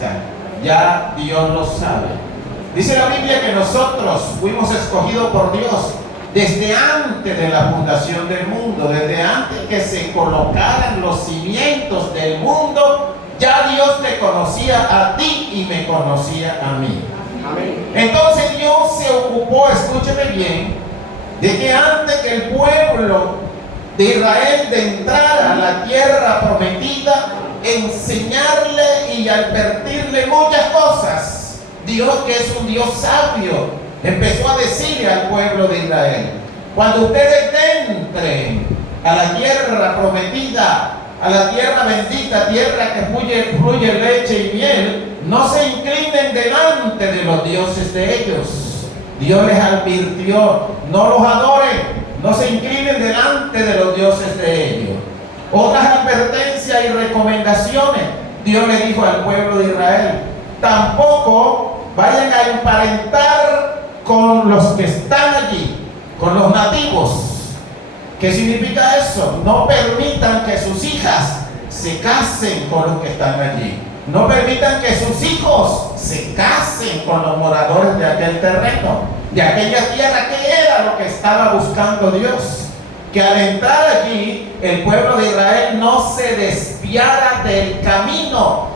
acontezca, ya Dios lo sabe. Dice la Biblia que nosotros fuimos escogidos por Dios desde antes de la fundación del mundo, desde antes que se colocaran los cimientos del mundo. Ya Dios te conocía a ti y me conocía a mí. Amén. Entonces Dios se ocupó, escúcheme bien, de que antes que el pueblo de Israel de entrar a la tierra prometida, enseñarle y advertirle muchas cosas. Dios, que es un Dios sabio, empezó a decirle al pueblo de Israel: cuando ustedes entren a la tierra prometida, a la tierra bendita, tierra que fluye leche y miel, no se inclinen delante de los dioses de ellos. Dios les advirtió: no los adoren, no se inclinen delante de los dioses de ellos. Otras advertencias y recomendaciones Dios le dijo al pueblo de Israel: tampoco vayan a emparentar con los que están allí, con los nativos. ¿Qué significa eso? No permitan que sus hijas se casen con los que están allí. No permitan que sus hijos se casen con los moradores de aquel terreno, de aquella tierra. Que era lo que estaba buscando Dios? Que al entrar allí, el pueblo de Israel no se desviara del camino.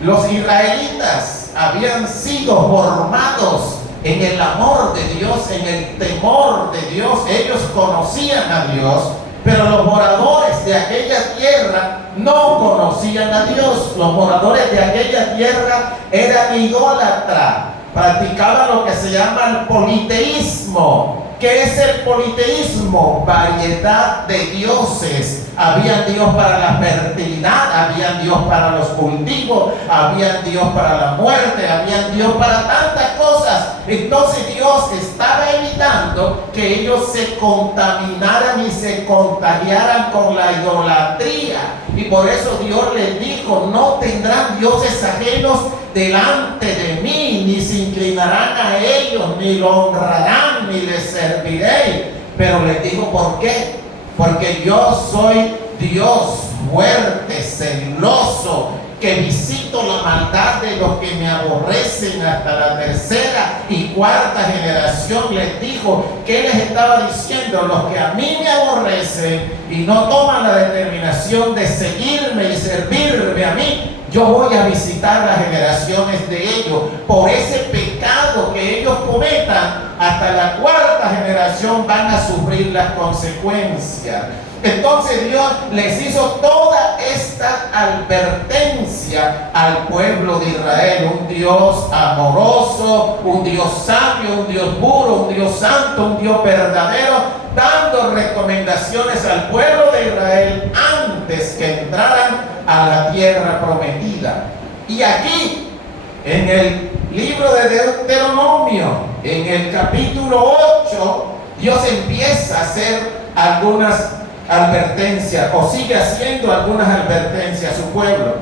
Los israelitas habían sido formados en el amor de Dios, en el temor de Dios. Ellos conocían a Dios, pero los moradores de aquella tierra no conocían a Dios. Los moradores de aquella tierra eran idólatras, practicaban lo que se llama el politeísmo. ¿Qué es el politeísmo? Variedad de dioses. Había Dios para la fertilidad, había Dios para los cultivos, había Dios para la muerte, había Dios para tantas cosas. Entonces Dios estaba evitando que ellos se contaminaran y se contagiaran con la idolatría. Y por eso Dios les dijo: no tendrán dioses ajenos delante de mí, ni se inclinarán a ellos, ni lo honrarán, ni les serviré. Pero les digo: ¿por qué? Porque yo soy Dios fuerte, celoso, que visito la maldad de los que me aborrecen hasta la tercera y cuarta generación. Les dijo, ¿qué les estaba diciendo? Los que a mí me aborrecen y no toman la determinación de seguirme y servirme a mí, yo voy a visitar las generaciones de ellos. Por ese pecado que ellos cometan, hasta la cuarta generación van a sufrir las consecuencias. Entonces Dios les hizo toda esta advertencia al pueblo de Israel: un Dios amoroso, un Dios sabio, un Dios puro, un Dios santo, un Dios verdadero, dando recomendaciones al pueblo de Israel antes que entraran a la tierra prometida. Y aquí, en el libro de Deuteronomio, en el capítulo 8, Dios empieza a hacer algunas advertencias, o sigue haciendo algunas advertencias a su pueblo.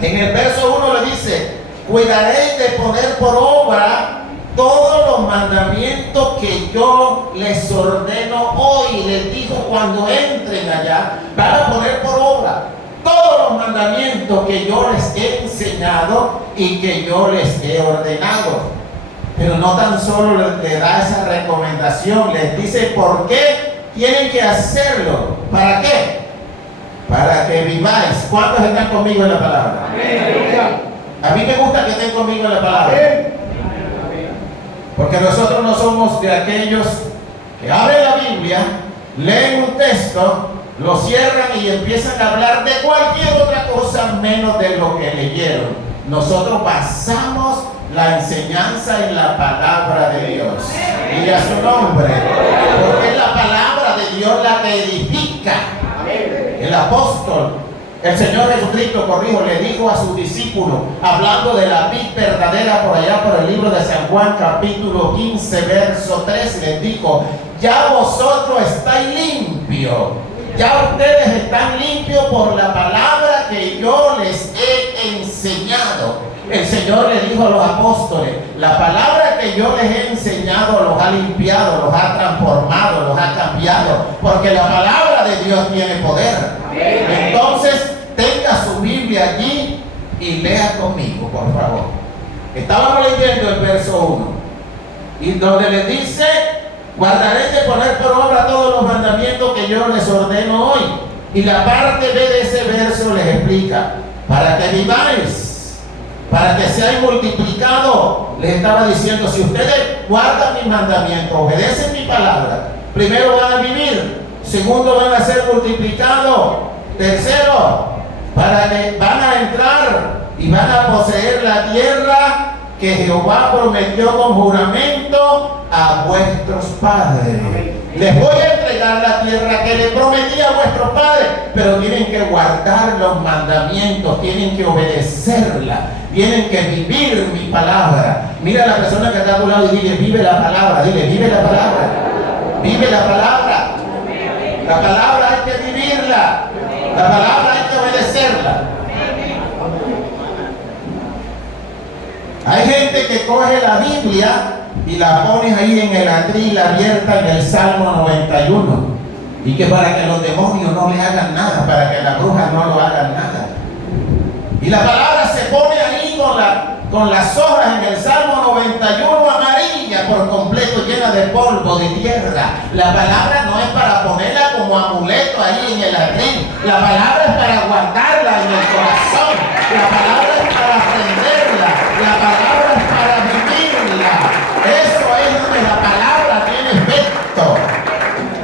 En el verso 1 le dice: cuidaréis de poner por obra todos los mandamientos que yo les ordeno hoy. Les dijo: cuando entren allá, van a poner por obra todos los mandamientos que yo les he enseñado y que yo les he ordenado. Pero no tan solo le da esa recomendación, les dice por qué tienen que hacerlo. ¿Para qué? Para que viváis. ¿Cuántos están conmigo en la palabra? Amén. A mí me gusta que estén conmigo en la palabra. Amén. Porque nosotros no somos de aquellos que abren la Biblia, leen un texto, lo cierran y empiezan a hablar de cualquier otra cosa menos de lo que leyeron. Nosotros basamos la enseñanza en la palabra de Dios. Y a su nombre, porque es la palabra de Dios la que edifica. El apóstol, el Señor Jesucristo, corrijo, le dijo a sus discípulos, hablando de la vid verdadera, por allá por el libro de San Juan, capítulo 15, verso 3, les dijo: ya vosotros estáis limpios, ya ustedes están limpios por la palabra que yo les he enseñado. El Señor le dijo a los apóstoles: la palabra que yo les he enseñado los ha limpiado, los ha transformado, los ha cambiado, porque la palabra de Dios tiene poder. Entonces tenga su Biblia allí y lea conmigo, por favor. Estábamos leyendo el verso 1, y donde les dice: guardaré de poner por obra todos los mandamientos que yo les ordeno hoy. Y la parte B de ese verso les explica: para que viváis, para que seáis multiplicados. Les estaba diciendo: si ustedes guardan mis mandamientos, obedecen mi palabra, primero van a vivir, segundo van a ser multiplicados, tercero, para que van a entrar y van a poseer la tierra que Jehová prometió con juramento a vuestros padres. Les voy a entregar la tierra que le prometí a vuestros padres, pero tienen que guardar los mandamientos, tienen que obedecerla, tienen que vivir mi palabra. Mira a la persona que está a tu lado y dile: vive la palabra. Dile: vive la palabra. Vive la palabra. La palabra hay que vivirla. La palabra hay que obedecerla. Hay gente que coge la Biblia y la pone ahí en el atril abierta en el Salmo 91, y que para que los demonios no le hagan nada, para que las brujas no lo hagan nada. Y la palabra se pone ahí con las hojas en el Salmo 91 amarilla por completo, llena de polvo, de tierra. La palabra no es para ponerla como amuleto ahí en el atril. La palabra es para guardarla en el corazón. La palabra es para aprenderla. La palabra es para vivirla. Eso es donde la palabra tiene efecto.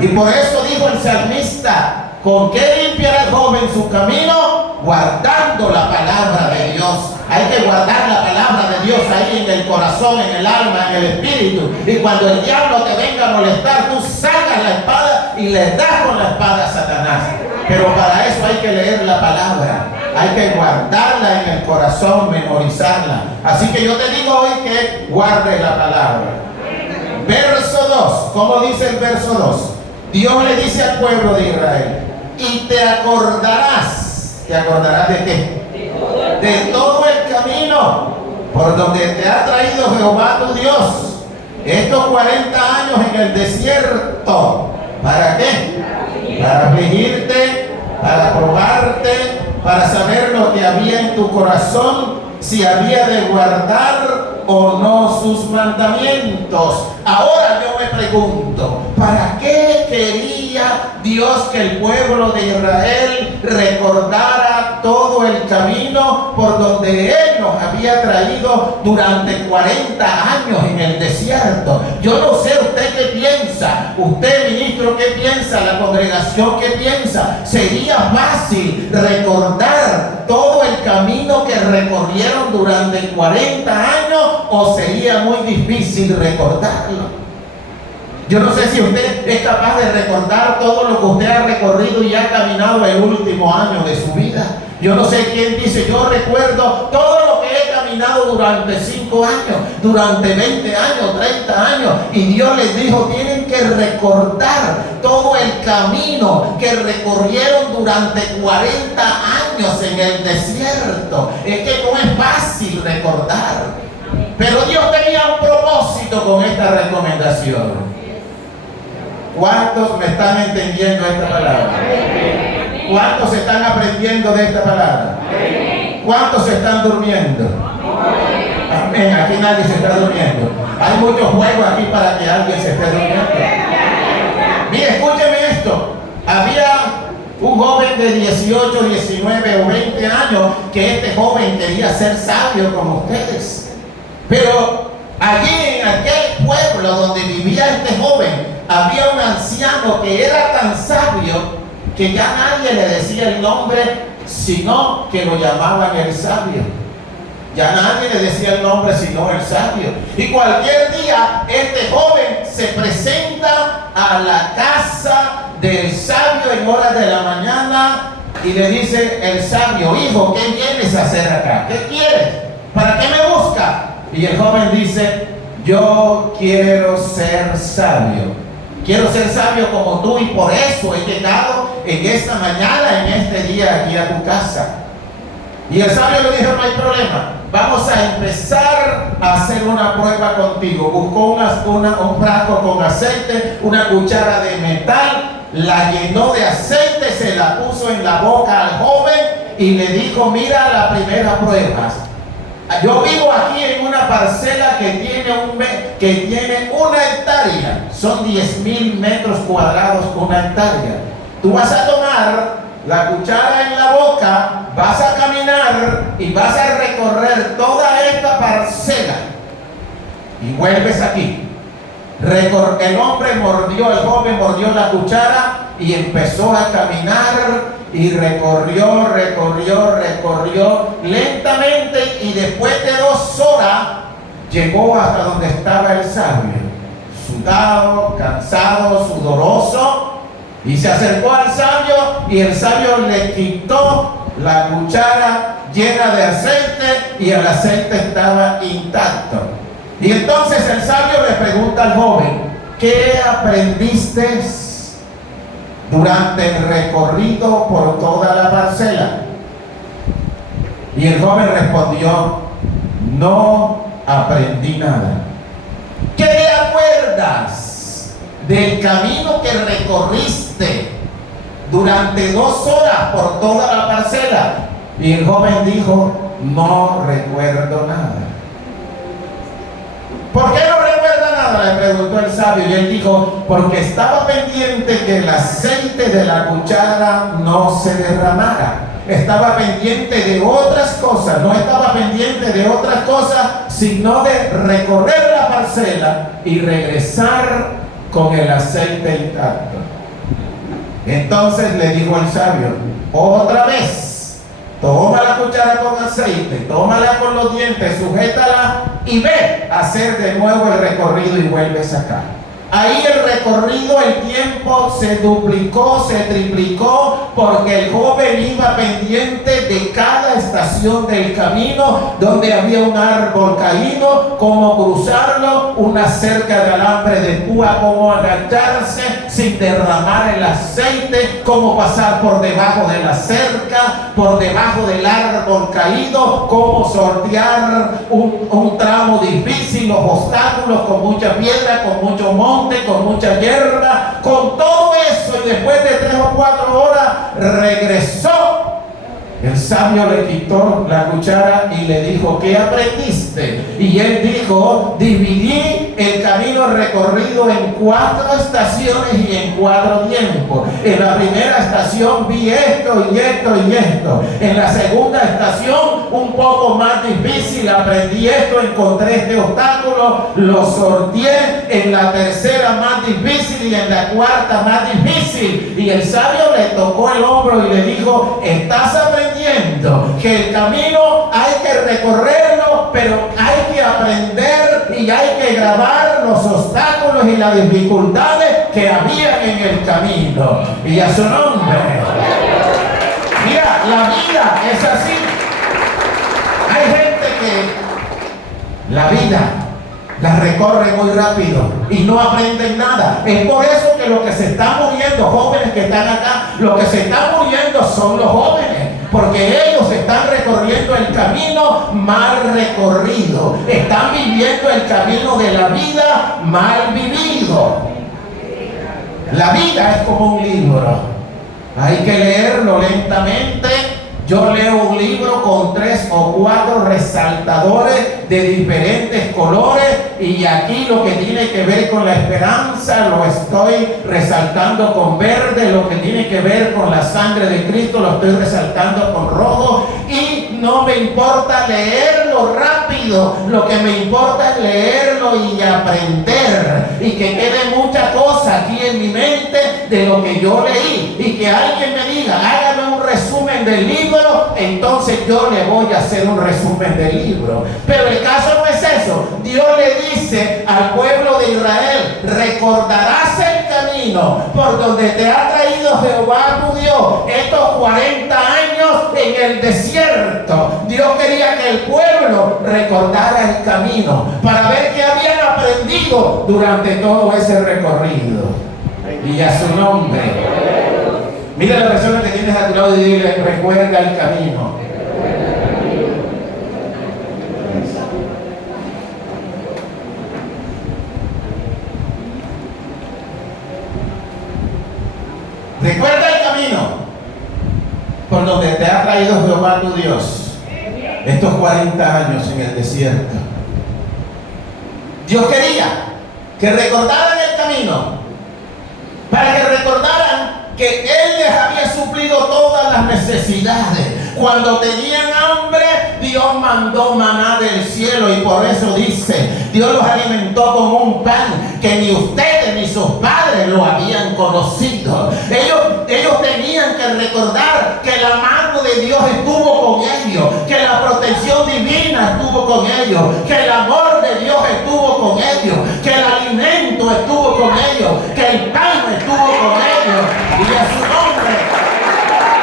Y por eso dijo el salmista: ¿con qué limpiará el joven su camino? Guardando la palabra de Dios. Hay que guardar la palabra de Dios ahí en el corazón, en el alma, en el espíritu. Y cuando el diablo te venga a molestar, tú sacas la espada y le das con la espada a Satanás. Pero para eso hay que leer la palabra. Hay que guardarla en el corazón, memorizarla. Así que yo te digo hoy que guarde la palabra. Verso 2. ¿Cómo dice el verso 2? Dios le dice al pueblo de Israel: y te acordarás. ¿Te acordarás de qué? De todo el camino por donde te ha traído Jehová tu Dios estos 40 años en el desierto. ¿Para qué? Para afligirte, para probarte, para saber lo que había en tu corazón, si había de guardar o no sus mandamientos. Ahora yo me pregunto: ¿para qué quería Dios que el pueblo de Israel recordara todo el camino por donde Él nos había traído durante 40 años en el desierto? Yo no sé usted qué piensa, usted ministro qué piensa, la congregación qué piensa. ¿Sería fácil recordar todo el camino que recorrieron durante 40 años o sería muy difícil recordarlo? Yo no sé si usted es capaz de recordar todo lo que usted ha recorrido y ha caminado el último año de su vida. Yo no sé quién dice: yo recuerdo todo lo que he caminado durante 5 años, durante 20 años, 30 años. Y Dios les dijo: tienen que recordar todo el camino que recorrieron durante 40 años en el desierto. Es que no es fácil recordar. Pero Dios tenía un propósito con esta recomendación. ¿Cuántos me están entendiendo esta palabra? ¿Cuántos están aprendiendo de esta palabra? ¿Cuántos se están durmiendo? Amén. Aquí nadie se está durmiendo. Hay muchos juegos aquí para que alguien se esté durmiendo. Mire, escúcheme esto. Había un joven de 18, 19 o 20 años que este joven quería ser sabio como ustedes. Pero allí en aquel pueblo donde vivía este joven, había un anciano que era tan sabio que ya nadie le decía el nombre, sino que lo llamaban el sabio. Ya nadie le decía el nombre sino el sabio. Y cualquier día este joven se presenta a la casa del sabio en horas de la mañana y le dice el sabio: hijo, ¿qué vienes a hacer acá? ¿Qué quieres? ¿Para qué me buscas? Y el joven dice: yo quiero ser sabio. Quiero ser sabio como tú y por eso he llegado en esta mañana, en este día aquí a tu casa. Y el sabio le dijo: no hay problema, vamos a empezar a hacer una prueba contigo. Buscó un frasco con aceite, una cuchara de metal, la llenó de aceite, se la puso en la boca al joven y le dijo: mira la primera prueba. Yo vivo aquí en una parcela que tiene una hectárea. Son 10,000 metros cuadrados una hectárea. Tú vas a tomar la cuchara en la boca, vas a caminar y vas a recorrer toda esta parcela y vuelves aquí. El joven mordió la cuchara y empezó a caminar y recorrió lentamente, y después de 2 horas llegó hasta donde estaba el sabio, sudado, cansado, sudoroso, y se acercó al sabio y el sabio le quitó la cuchara llena de aceite y el aceite estaba intacto. Y entonces el sabio le pregunta al joven: ¿qué aprendiste durante el recorrido por toda la parcela? Y el joven respondió: no aprendí nada. ¿Qué te acuerdas del camino que recorriste durante 2 horas por toda la parcela? Y el joven dijo: no recuerdo nada. ¿Por qué no recuerda nada?, le preguntó el sabio. Y él dijo: porque estaba pendiente que el aceite de la cuchara no se derramara. Estaba pendiente de otras cosas. No estaba pendiente de otras cosas, sino de recorrer la parcela y regresar con el aceite intacto. Entonces le dijo el sabio: otra vez, toma la cuchara con aceite, tómala con los dientes, sujétala y ve a hacer de nuevo el recorrido y vuelves acá. Ahí el recorrido, el tiempo se duplicó, se triplicó, porque el joven iba pendiente de cada estación del camino, donde había un árbol caído, cómo cruzarlo, una cerca de alambre de púa, cómo agacharse sin derramar el aceite, cómo pasar por debajo de la cerca, por debajo del árbol caído, cómo sortear un tramo difícil, los obstáculos con mucha piedra, con mucho monte, con mucha hierba, con todo eso. Y después de 3 o 4 horas regresó. El sabio le quitó la cuchara y le dijo: ¿qué aprendiste? Y él dijo: dividí el camino recorrido en 4 estaciones y en 4 tiempos. En la primera estación vi esto y esto y esto. En la segunda estación, un poco más difícil, aprendí esto, encontré este obstáculo, lo sorteé. En la tercera, más difícil, y en la cuarta, más difícil. Y el sabio le tocó el hombro y le dijo: estás aprendiendo que el camino hay que recorrerlo, pero hay que aprender y hay que grabar los obstáculos y las dificultades que había en el camino. Y a su nombre. Mira, la vida es así. Hay gente que la vida la recorre muy rápido y no aprenden nada. Es por eso que los que se están muriendo, jóvenes que están acá, los que se están muriendo son los jóvenes, porque ellos están recorriendo el camino mal recorrido, están viviendo el camino de la vida mal vivido. La vida es como un libro, hay que leerlo lentamente. Yo leo un libro con 3 o 4 resaltadores de diferentes colores, y aquí lo que tiene que ver con la esperanza lo estoy resaltando con verde, lo que tiene que ver con la sangre de Cristo lo estoy resaltando con rojo, y no me importa leerlo rápido, lo que me importa es leerlo y aprender, y que quede mucha cosa aquí en mi mente de lo que yo leí, y que alguien me diga: hágame un resumen del libro. Entonces yo le voy a hacer un resumen del libro. Pero el caso no es eso. Dios le dice al pueblo de Israel: recordarás el camino por donde te ha traído Jehová tu Dios estos 40 años en el desierto. Dios quería que el pueblo recordara el camino para ver qué habían aprendido durante todo ese recorrido. Y a su nombre. Mira a la persona que tienes a tu lado y dile: recuerda el camino. Recuerda el camino. por donde te ha traído Jehová tu Dios estos 40 años en el desierto. Dios quería que recordaran el camino, para que recordaran que Él les había suplido todas las necesidades. Cuando tenían hambre, Dios mandó maná del cielo, y por eso dice, Dios los alimentó con un pan que ni ustedes ni sus padres lo habían conocido. Ellos tenían que recordar que la mano de Dios estuvo con ellos, que la protección divina estuvo con ellos, que el amor de Dios estuvo con ellos, que el alimento estuvo con ellos, que el pan estuvo con ellos, y a su nombre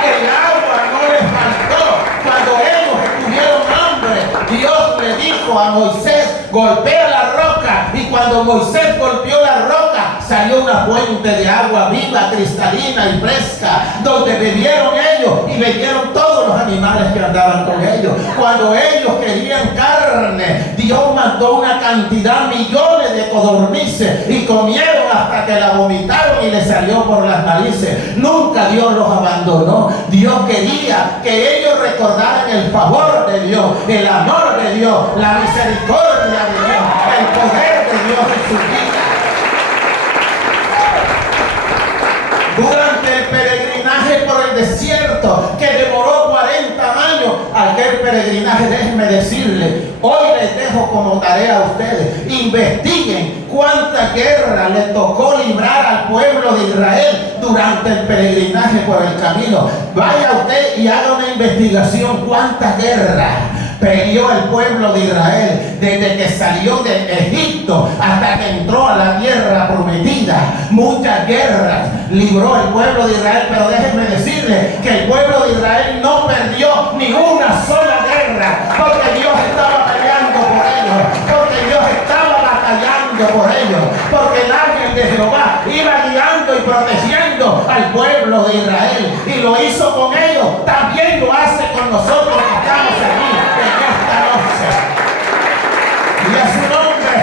el agua no les faltó. Cuando ellos estuvieron hambre, Dios le dijo a Moisés, golpea la roca, y cuando Moisés golpeó la roca, salió una fuente de agua viva, cristalina y fresca, donde bebieron ellos y bebieron todos los animales que andaban con ellos. Cuando ellos querían carne, Dios mandó una cantidad, millones de codornices, y comieron hasta que la vomitaron y les salió por las narices. Nunca Dios los abandonó. Dios quería que ellos recordaran el favor de Dios, el amor de Dios, la misericordia de Dios, el poder de Dios en su vida. Durante el peregrinaje por el desierto, que demoró 40 años, aquel peregrinaje, déjenme decirle, hoy les dejo como tarea a ustedes: investiguen cuánta guerra le tocó librar al pueblo de Israel durante el peregrinaje por el camino. Vaya usted y haga una investigación cuánta guerra peleó el pueblo de Israel desde que salió de Egipto hasta que entró a la tierra prometida. Muchas guerras libró el pueblo de Israel, pero déjenme decirle que el pueblo de Israel no perdió ni una sola guerra, porque Dios estaba peleando por ellos, porque Dios estaba batallando por ellos, porque el ángel de Jehová iba guiando y protegiendo al pueblo de Israel, y lo hizo con ellos, también lo hace con nosotros que estamos aquí en esta noche. Y a su nombre,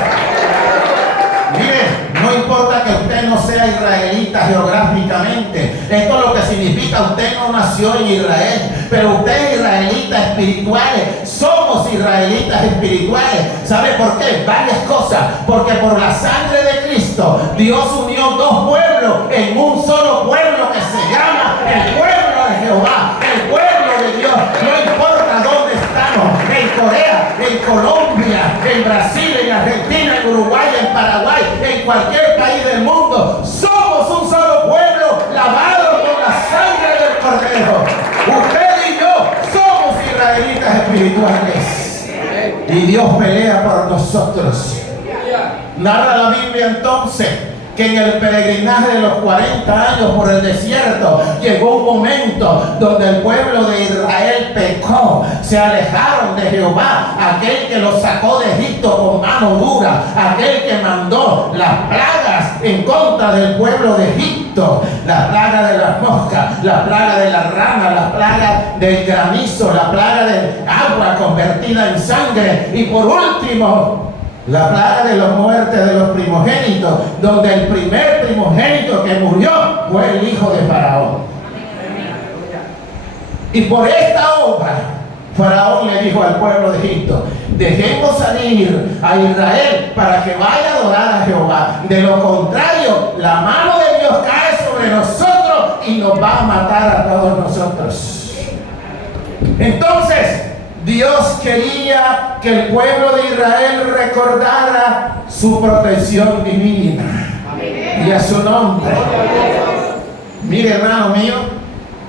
mire, no importa que usted no sea israelita geográficamente, esto es lo que significa: usted no nació en Israel, pero usted es israelita espirituales. Somos israelitas espirituales. ¿Sabe por qué? Varias cosas. Porque por la sangre de Cristo, Dios unió dos pueblos en un solo pueblo que se llama el pueblo de Jehová, el pueblo de Dios. No importa dónde estamos, en Corea, en Colombia, en Brasil, en Argentina, en Uruguay, en Paraguay, en cualquier país del mundo, somos un solo pueblo, lavado con la sangre del Cordero. Usted y yo somos israelitas espirituales, y Dios pelea por nosotros. Narra la Biblia entonces que en el peregrinaje de los 40 años por el desierto llegó un momento donde el pueblo de Israel pecó, se alejaron de Jehová, aquel que los sacó de Egipto con mano dura, aquel que mandó las plagas en contra del pueblo de Egipto, la plaga de las moscas, la plaga de la rana, la plaga del granizo, la plaga del agua convertida en sangre, y por último la plaga de la muerte de los primogénitos, donde el primer primogénito que murió fue el hijo de Faraón. Y por esta obra, Faraón le dijo al pueblo de Egipto: dejemos salir a Israel para que vaya a adorar a Jehová. De lo contrario, la mano de Dios cae sobre nosotros y nos va a matar a todos nosotros. Entonces, Dios quería que el pueblo de Israel recordara su protección divina. Amén. Y a su nombre. Mire, hermano mío,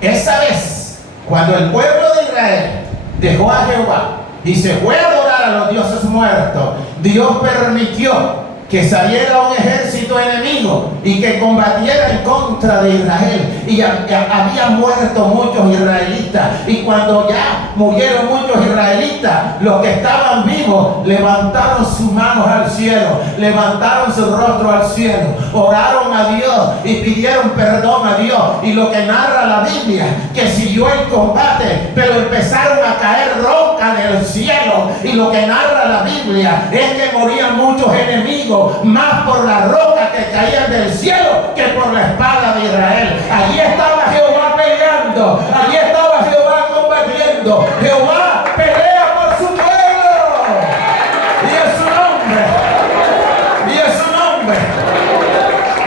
esa vez, cuando el pueblo de Israel dejó a Jehová y se fue a adorar a los dioses muertos, Dios permitió que saliera un ejército enemigo y que combatiera en contra de Israel, y habían muerto muchos israelitas, y cuando ya murieron muchos israelitas, los que estaban vivos levantaron sus manos al cielo, levantaron su rostro al cielo, oraron a Dios y pidieron perdón a Dios. Y lo que narra la Biblia, que siguió el combate, pero empezaron a caer rocas del cielo, y lo que narra la Biblia es que morían muchos enemigos, más por la roca que caían del cielo que por la espada de Israel. Allí estaba Jehová peleando, allí estaba Jehová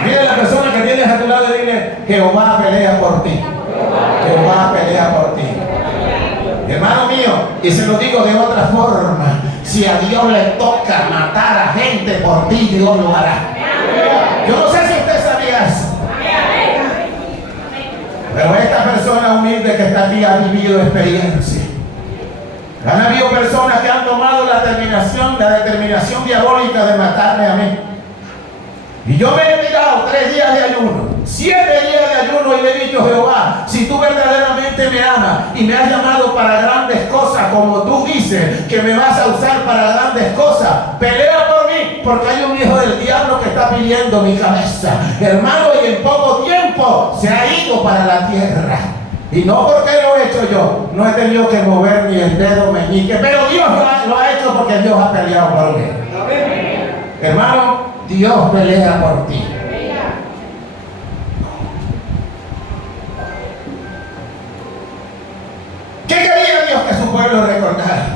Mira la persona que tienes a tu lado y dile: Jehová pelea por ti. Jehová pelea por ti. Hermano mío, y se lo digo de otra forma: si a Dios le toca matar a gente por ti, Dios lo hará. Yo no sé si usted sabía eso, pero esta persona humilde que está aquí ha vivido experiencia. Han habido personas que han tomado la determinación diabólica de matarme a mí. Y yo me he tirado 3 días de ayuno, 7 días de ayuno, y le he dicho: Jehová, si tú verdaderamente me amas y me has llamado para grandes cosas, como tú dices que me vas a usar para grandes cosas, pelea por mí, porque hay un hijo del diablo que está pidiendo mi cabeza, hermano, y en poco tiempo se ha ido para la tierra. Y no porque lo he hecho yo, no he tenido que mover ni el dedo meñique, pero Dios lo ha hecho porque Dios ha peleado por mí. Hermano, Dios pelea por ti. ¿Qué quería Dios que su pueblo recordara?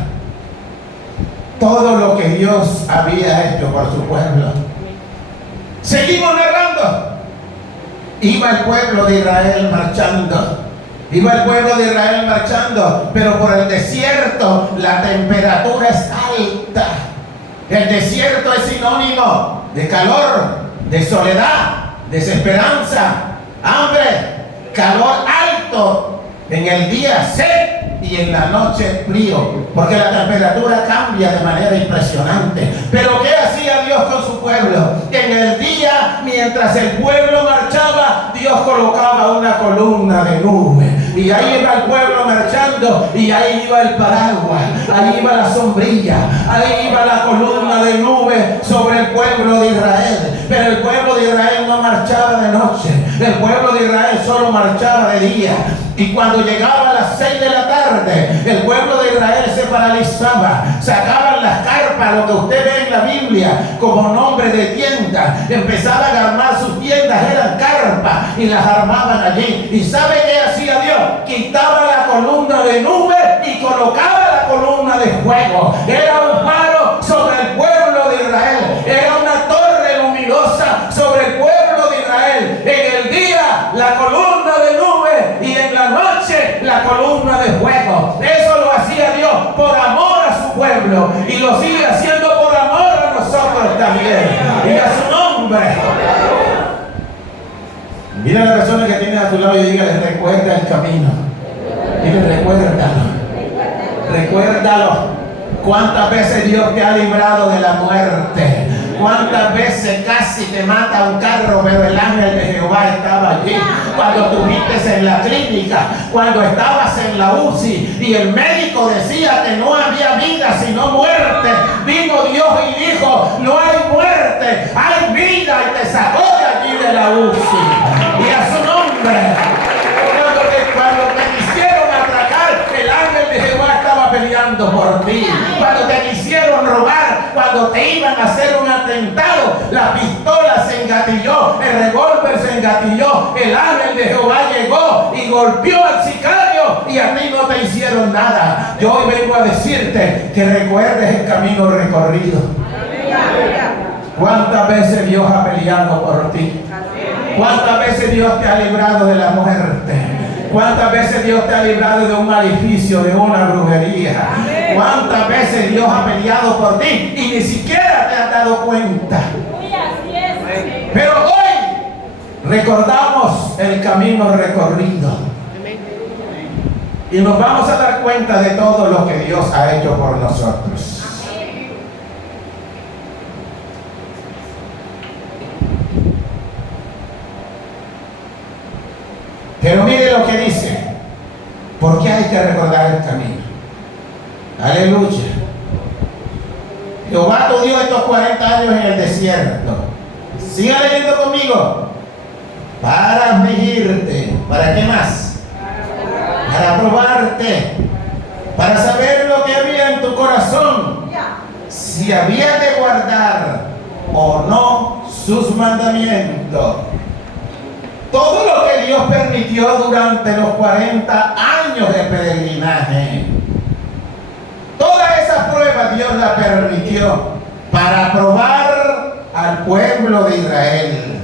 Todo lo que Dios había hecho por su pueblo. Seguimos narrando. Iba el pueblo de Israel marchando. Iba el pueblo de Israel marchando, pero por el desierto la temperatura es alta. El desierto es sinónimo de calor, de soledad, desesperanza, hambre, calor alto, en el día sed y en la noche frío, porque la temperatura cambia de manera impresionante. Pero ¿qué hacía Dios con su pueblo? En el día, mientras el pueblo marchaba, Dios colocaba una columna de nube, y ahí iba el pueblo marchando, y ahí iba el paraguas, ahí iba la sombrilla, ahí iba la columna de nube sobre el pueblo de Israel. Pero el pueblo de Israel no marchaba de noche, el pueblo de Israel solo marchaba de día. Y cuando llegaba a las 6 de la tarde, el pueblo de Israel se paralizaba, sacaban las carpas, lo que usted ve en la Biblia como nombre de tienda, empezaban a armar sus tiendas, eran carpas, y las armaban allí. ¿Y sabe qué hacía Dios? Quitaba la columna de nube y colocaba la columna de fuego. Era un faro sobre el pueblo de Israel, era una torre luminosa sobre el pueblo de Israel. En el día, la columna de nube, y en la noche la columna de fuego. Eso lo hacía Dios por amor a su pueblo, y lo sigue haciendo por amor a nosotros también, y a su nombre. Mira a la persona que tiene a tu lado y dígale: recuerda el camino. Dile: recuérdalo. ¿Cuántas veces Dios te ha librado de la muerte? ¿Cuántas veces casi te mata un carro, pero el ángel de Jehová estaba allí? Cuando estuviste en la clínica, cuando estabas en la UCI y el médico decía que no había vida sino muerte, vino Dios y dijo: no hay muerte, hay vida, y te sacó de allí de la UCI. Y a su nombre. Cuando te quisieron atracar, el ángel de Jehová estaba peleando por ti. Cuando te quisieron robar, cuando te iban a hacer un atentado, la pistola se engatilló, el revólver se engatilló, el ángel de Jehová llegó y golpeó al sicario, y a ti no te hicieron nada. Yo hoy vengo a decirte que recuerdes el camino recorrido. ¿Cuántas veces Dios ha peleado por ti? ¿Cuántas veces Dios te ha librado de la muerte? ¿Cuántas veces Dios te ha librado de un maleficio, de una brujería? ¿Cuántas veces Dios ha peleado por ti y ni siquiera te has dado cuenta? Pero hoy recordamos el camino recorrido y nos vamos a dar cuenta de todo lo que Dios ha hecho por nosotros. Pero mire lo que dice: ¿por qué hay que recordar el camino? Aleluya. Jehová te dio estos 40 años en el desierto. Siga leyendo conmigo. Para afligirte. ¿Para qué más? Para probarte. Para saber lo que había en tu corazón, si había de guardar o no sus mandamientos. Todo lo que Dios permitió durante los 40 años de peregrinaje, todas esas pruebas Dios las permitió para probar al pueblo de Israel.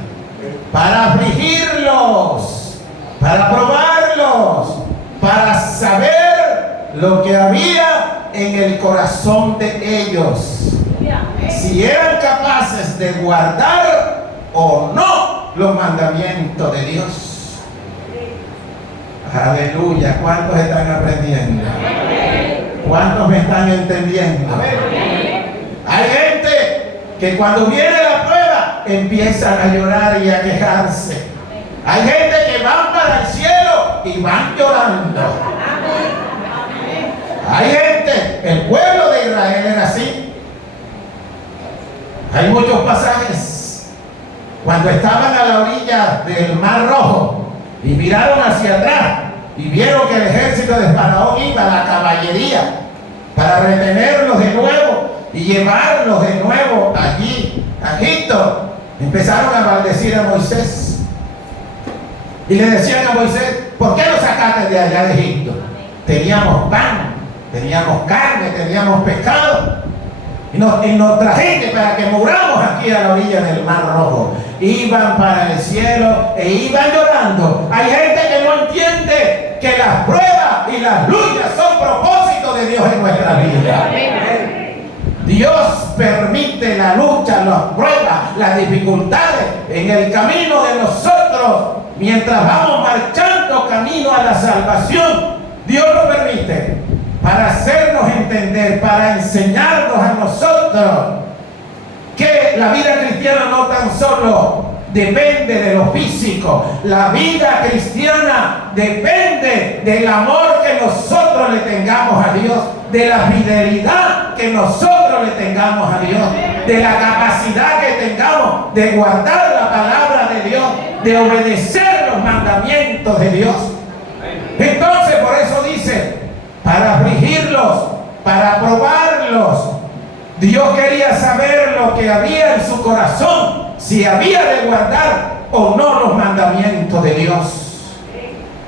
para afligirlos, para probarlos, para saber lo que había en el corazón de ellos, si eran capaces de guardar o no los mandamientos de Dios. Aleluya. ¿Cuántos están aprendiendo? ¿Cuántos me están entendiendo? Hay gente que cuando viene la prueba empiezan a llorar y a quejarse. Hay gente que van para el cielo y van llorando. Hay gente, el pueblo de Israel era así. Hay muchos pasajes cuando estaban a la orilla del Mar Rojo y miraron hacia atrás y vieron que el ejército de Faraón iba a la caballería para retenerlos de nuevo y llevarlos de nuevo allí a Egipto. Empezaron a maldecir a Moisés y le decían a Moisés: ¿por qué nos sacaste de allá de Egipto? Teníamos pan, teníamos carne, teníamos pescado y nos trajiste para que muramos aquí a la orilla del Mar Rojo. Iban para el cielo e iban llorando. Hay gente que no entiende que las pruebas y las luchas son propósitos de Dios en nuestra vida. Dios permite la lucha, las pruebas, las dificultades en el camino de nosotros mientras vamos marchando camino a la salvación. Dios lo permite para hacernos entender, para enseñarnos a nosotros que la vida cristiana no tan solo depende de lo físico. La vida cristiana depende del amor que nosotros le tengamos a Dios, de la fidelidad que nosotros le tengamos a Dios, de la capacidad que tengamos de guardar la palabra de Dios, de obedecer los mandamientos de Dios. Entonces, por eso dice, para afligirlos, para probarlos. Dios quería saber lo que había en su corazón, si había de guardar o no los mandamientos de Dios.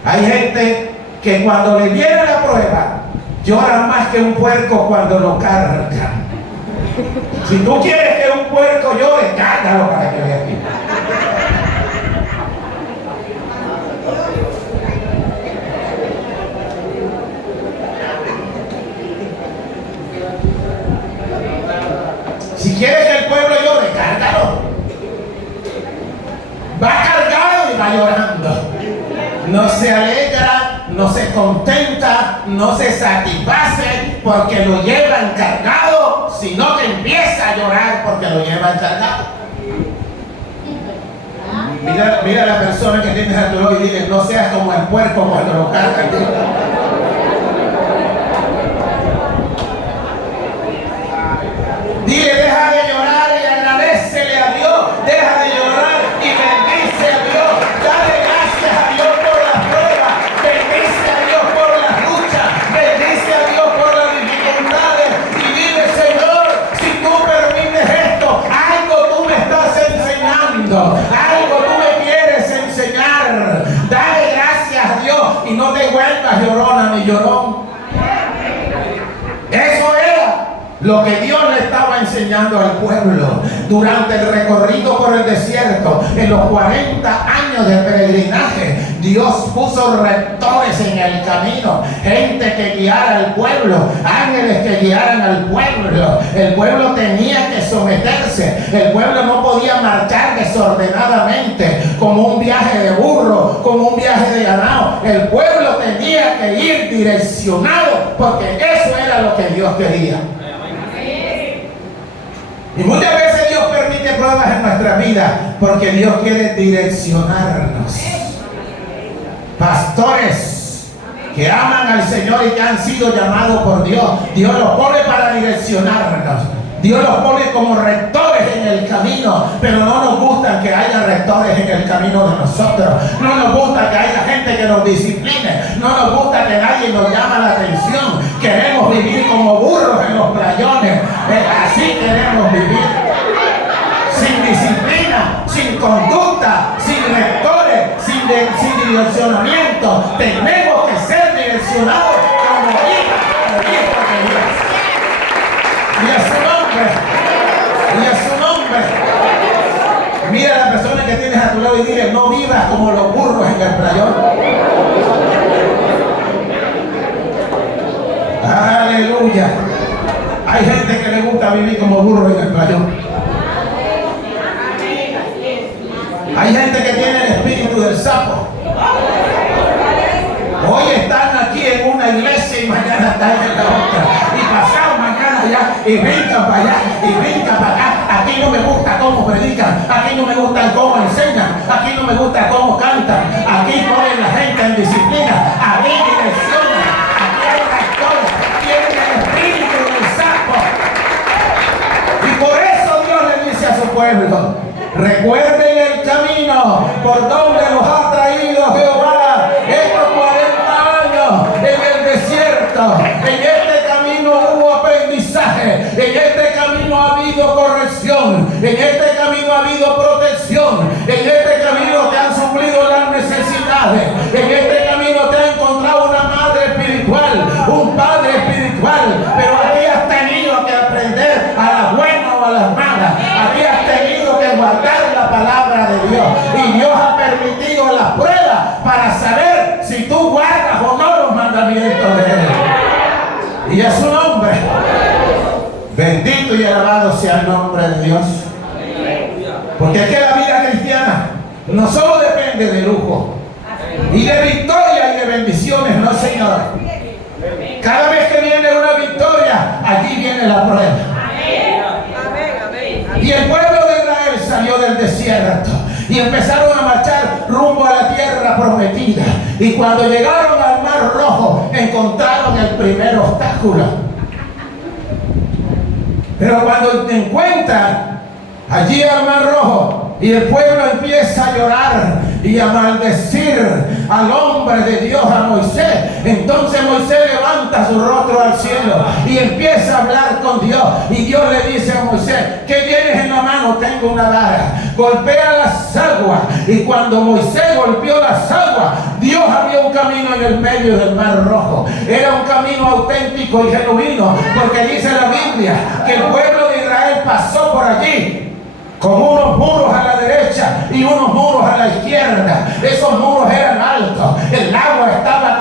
Hay gente que cuando le viene la prueba llora más que un puerco cuando lo cargan. Si tú quieres que un puerco llore, cárgalo para que vea aquí. Si quieres que el pueblo llore, cárgalo. Va cargado y va llorando. No se alegra, no se contenta, no se satisface porque lo llevan cargado, sino que empieza a llorar porque lo llevan cargado. Mira a la persona que tienes a tu lado y dile: no seas como el puerco cuando lo cargan. Dile: deja de llorar y agradécele a Dios. Deja de llorar y bendice a Dios. Dale gracias a Dios por las pruebas. Bendice a Dios por las luchas. Bendice a Dios por las dificultades. Y dile: Señor, si tú permites esto, algo tú me estás enseñando. Algo tú me quieres enseñar. Dale gracias a Dios y no te vuelvas llorona ni llorón. Eso era lo que Dios le estaba enseñando al pueblo durante el recorrido por el desierto. En los 40 años de peregrinaje, Dios puso rectores en el camino, gente que guiara al pueblo, ángeles que guiaran al pueblo. El pueblo tenía que someterse. El pueblo no podía marchar desordenadamente, como un viaje de burro, como un viaje de ganado. El pueblo tenía que ir direccionado, porque eso era lo que Dios quería. Y muchas veces Dios permite pruebas en nuestra vida porque Dios quiere direccionarnos. Pastores que aman al Señor y que han sido llamados por Dios, Dios los pone para direccionarnos. Dios los pone como rectores en el camino, pero no nos gusta que haya rectores en el camino de nosotros. No nos gusta que haya gente que nos discipline. No nos gusta que nadie nos llame la atención. Queremos vivir como burros en los playones. Así queremos vivir. Sin disciplina, sin conducta, sin rectores, sin direccionamiento. Tenemos que ser direccionados como hijos de Dios. Y a su nombre, y a su nombre. Mira a la persona que tienes a tu lado y dile, no vivas como los burros en el playón. Aleluya. Hay gente que le gusta vivir como burros en el playón. Hay gente que tiene el espíritu del sapo. Hoy están aquí en una iglesia y mañana están en la otra. Y pasado mañana allá y brincan para allá y brincan para acá. Aquí no me gusta cómo predican. Aquí no me gusta cómo enseñan. Aquí no me gusta cómo cantan. Aquí ponen la gente en disciplina. Aquí direccionan. Aquí hay pastores. Tienen el espíritu del sapo. Y por eso Dios le dice a su pueblo: recuerden el camino por donde los ha traído Jehová estos 40 años en el desierto. En este camino hubo aprendizaje, en este camino ha habido corrección, en este camino ha habido protección, en este camino te han suplido las necesidades, en este camino te ha encontrado una madre espiritual, un padre espiritual, pero aquí has tenido que aprender a las buenas o a las malas. Aquí has tenido que guardar la palabra de Dios, y Dios ha permitido la prueba para saber si tú guardas o no los mandamientos de Él. Y es su nombre. Bendito y alabado sea el nombre de Dios. Porque es que la vida cristiana no solo depende de lujo y de victoria y de bendiciones, no, Señor. Cada vez que viene una victoria, allí viene la prueba. Y el pueblo de Israel salió del desierto y empezaron a marchar rumbo a la tierra prometida. Y cuando llegaron al Mar Rojo, encontraron el primer obstáculo. Pero cuando encuentran allí al Mar Rojo, y el pueblo empieza a llorar y a maldecir al hombre de Dios, a Moisés, entonces Moisés levanta su rostro al cielo y empieza a hablar con Dios. Y Dios le dice a Moisés: ¿qué tienes en la mano? Tengo una vara. Golpea las aguas. Y cuando Moisés golpeó las aguas, Dios abrió un camino en el medio del Mar Rojo. Era un camino auténtico y genuino, porque dice la Biblia que el pueblo de Israel pasó por allí con unos muros a la derecha y unos muros a la izquierda. Esos muros eran altos, el agua estaba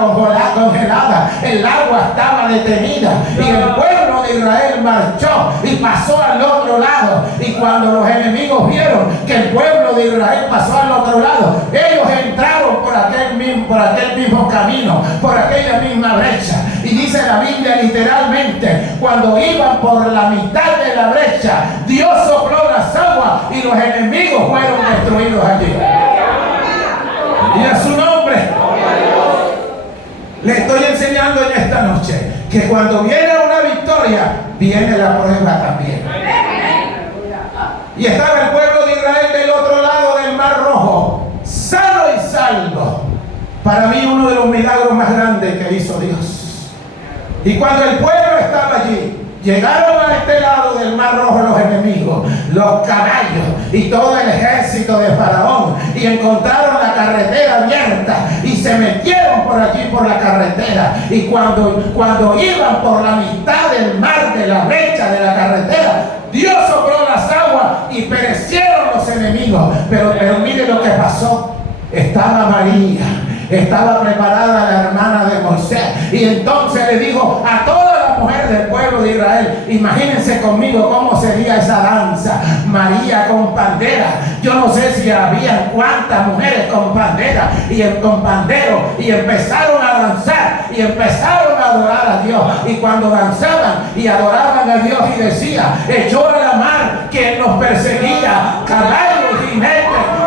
congelada, el agua estaba detenida, y el pueblo de Israel marchó y pasó al otro lado. Y cuando los enemigos vieron que el pueblo de Israel pasó al otro lado, ellos entraron por aquel mismo camino, por aquella misma brecha. Y dice la Biblia literalmente, cuando iban por la mitad de la brecha, Dios sopló las aguas y los enemigos fueron destruidos allí. Y a su nombre. Le estoy enseñando en esta noche que cuando viene una victoria, viene la prueba también. Y estaba el pueblo de Israel del otro lado del Mar Rojo, sano y salvo. Para mí, uno de los milagros más grandes que hizo Dios. Y cuando el pueblo estaba allí, llegaron a este lado del Mar Rojo los enemigos, los caballos y todo el ejército de Faraón, y encontraron la carretera abierta y se metieron por allí por la carretera. Y cuando iban por la mitad del mar, de la brecha de la carretera, Dios sopló las aguas y perecieron los enemigos. Pero mire lo que pasó. Estaba María, estaba preparada la hermana de Moisés, y entonces le dijo a toda la mujer del pueblo de Israel: imagínense conmigo cómo sería esa danza. María con pandera. Yo no sé si había cuántas mujeres con pandera y con pandero, y empezaron a danzar y empezaron a adorar a Dios. Y cuando danzaban y adoraban a Dios, y decía: echó a la mar quien nos perseguía, caballos y jinetes,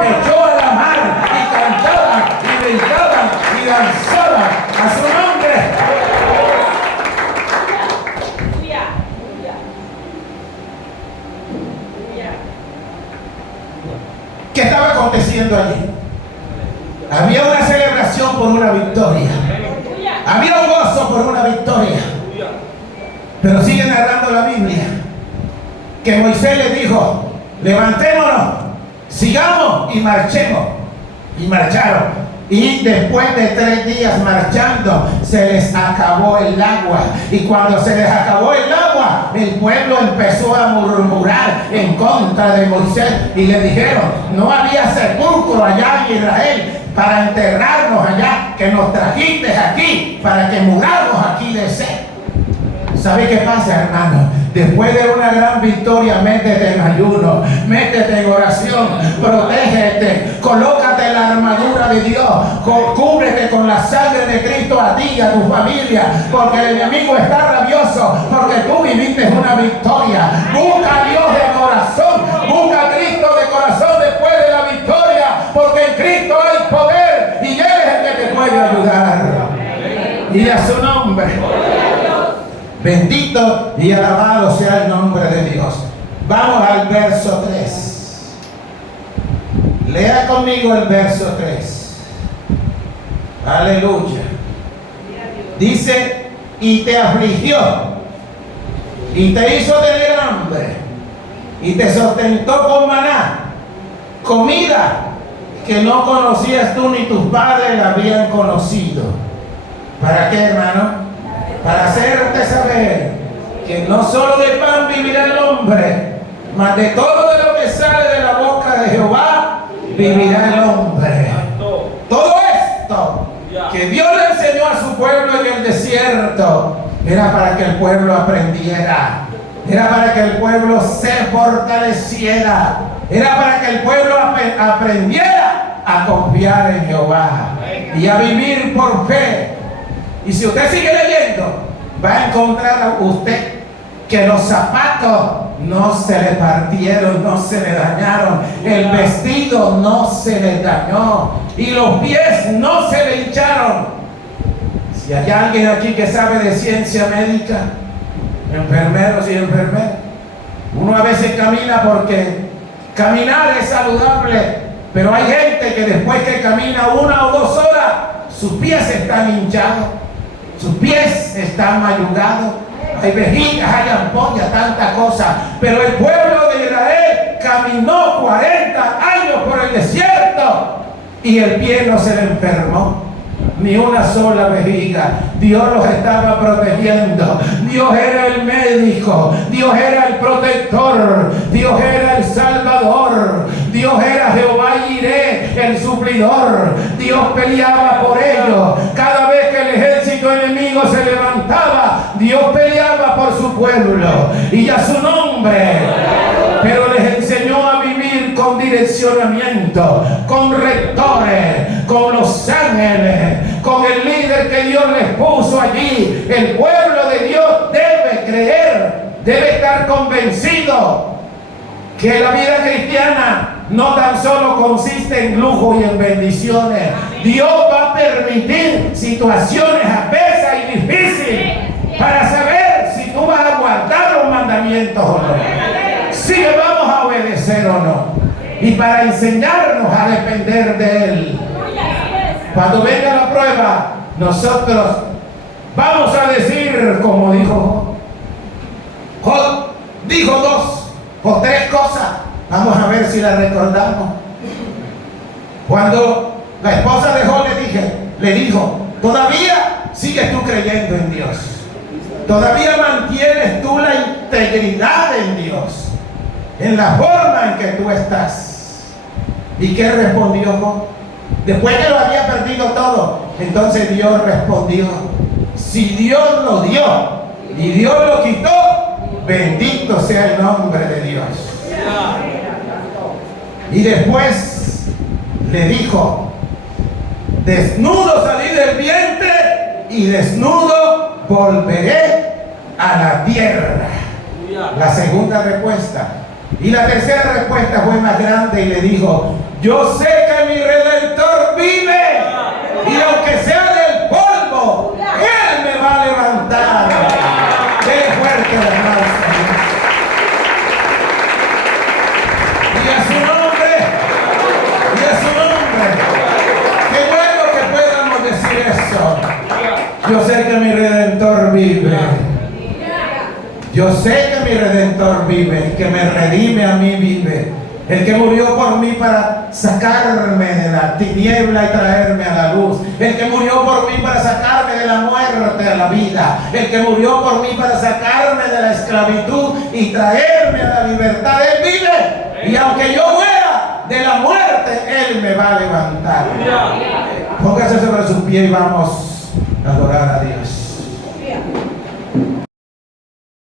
echó a la mar, y cantaban y brincaban y danzaban a su nombre. ¿Qué estaba aconteciendo allí? Había una celebración por una victoria. Había un gozo por una victoria. Pero sigue narrando la Biblia que Moisés le dijo: levantémonos, sigamos y marchemos. Y marcharon. Y después de 3 días marchando, se les acabó el agua. Y cuando se les acabó el agua, el pueblo empezó a murmurar en contra de Moisés. Y le dijeron, no había sepulcro allá en Israel para enterrarnos allá, que nos trajiste aquí para que muramos aquí de sed. ¿Sabe qué pasa, hermano? Después de una gran victoria, métete en ayuno, métete en oración, protégete, colócate la armadura de Dios, cúbrete con la sangre de Cristo a ti y a tu familia, porque el enemigo está rabioso, porque tú viviste una victoria. Busca a Dios de corazón, busca a Cristo de corazón después de la victoria, porque en Cristo hay poder y Él es el que te puede ayudar. Y a su nombre. Bendito y alabado sea el nombre de Dios. Vamos al verso 3. Lea conmigo el verso 3. Aleluya. Dice, y te afligió, y te hizo tener hambre, y te sustentó con maná, comida que no conocías tú ni tus padres la habían conocido. ¿Para qué, hermano? Para hacerte saber que no solo de pan vivirá el hombre, mas de todo de lo que sale de la boca de Jehová vivirá el hombre. Todo esto que Dios le enseñó a su pueblo en el desierto era para que el pueblo aprendiera, era para que el pueblo se fortaleciera, era para que el pueblo aprendiera a confiar en Jehová y a vivir por fe. Y si usted sigue leyendo, va a encontrar a usted que los zapatos no se le partieron, no se le dañaron, el vestido no se le dañó y los pies no se le hincharon. Si hay alguien aquí que sabe de ciencia médica, enfermeros y enfermeras, uno a veces camina porque caminar es saludable, pero hay gente que después que camina 1 o 2 horas, sus pies están hinchados, sus pies están mayugados, hay vejigas, hay ampollas, tanta cosa. Pero el pueblo de Israel caminó 40 años por el desierto y el pie no se le enfermó, ni una sola vejiga. Dios los estaba protegiendo. Dios era el médico, Dios era el protector, Dios era el salvador, Dios era Jehová Jireh, el suplidor. Dios peleaba por ellos. Cada vez que el ejército enemigo se levantaba, Dios peleaba por su pueblo y a su nombre. Pero les enseñó a vivir con direccionamiento, con rectores, con los ángeles, con el líder que Dios les puso allí. El pueblo de Dios debe creer, debe estar convencido que la vida cristiana no tan solo consiste en lujo y en bendiciones. Dios va a permitir situaciones adversas y difíciles para saber si tú vas a guardar los mandamientos o no, si le vamos a obedecer o no, y para enseñarnos a depender de Él. Cuando venga la prueba, nosotros vamos a decir como dijo Job. Job dijo 2 o 3 cosas. Vamos a ver si la recordamos. Cuando la esposa de Job le dijo, todavía sigues tú creyendo en Dios, todavía mantienes tú la integridad en Dios, en la forma en que tú estás. ¿Y qué respondió Job? Después que lo había perdido todo, entonces Dios respondió, si Dios lo dio y Dios lo quitó, bendito sea el nombre de Dios. Y después le dijo, desnudo salí del vientre y desnudo volveré a la tierra. La segunda respuesta. Y la tercera respuesta fue más grande y le dijo, yo sé que mi Redentor vive y aunque sea del polvo, Él me va a levantar. ¡Qué fuerte el aplauso! Y a su nombre, y a su nombre. Qué bueno que podamos decir eso. Yo sé que mi Redentor vive. Yo sé que mi Redentor vive, que me redime a mí vive. El que murió por mí para sacarme de la tiniebla y traerme a la luz. El que murió por mí para sacarme de la muerte a la vida. El que murió por mí para sacarme de la esclavitud y traerme a la libertad. Él vive. Y aunque yo muera de la muerte, Él me va a levantar. Póngase sobre su pie y vamos a adorar a Dios.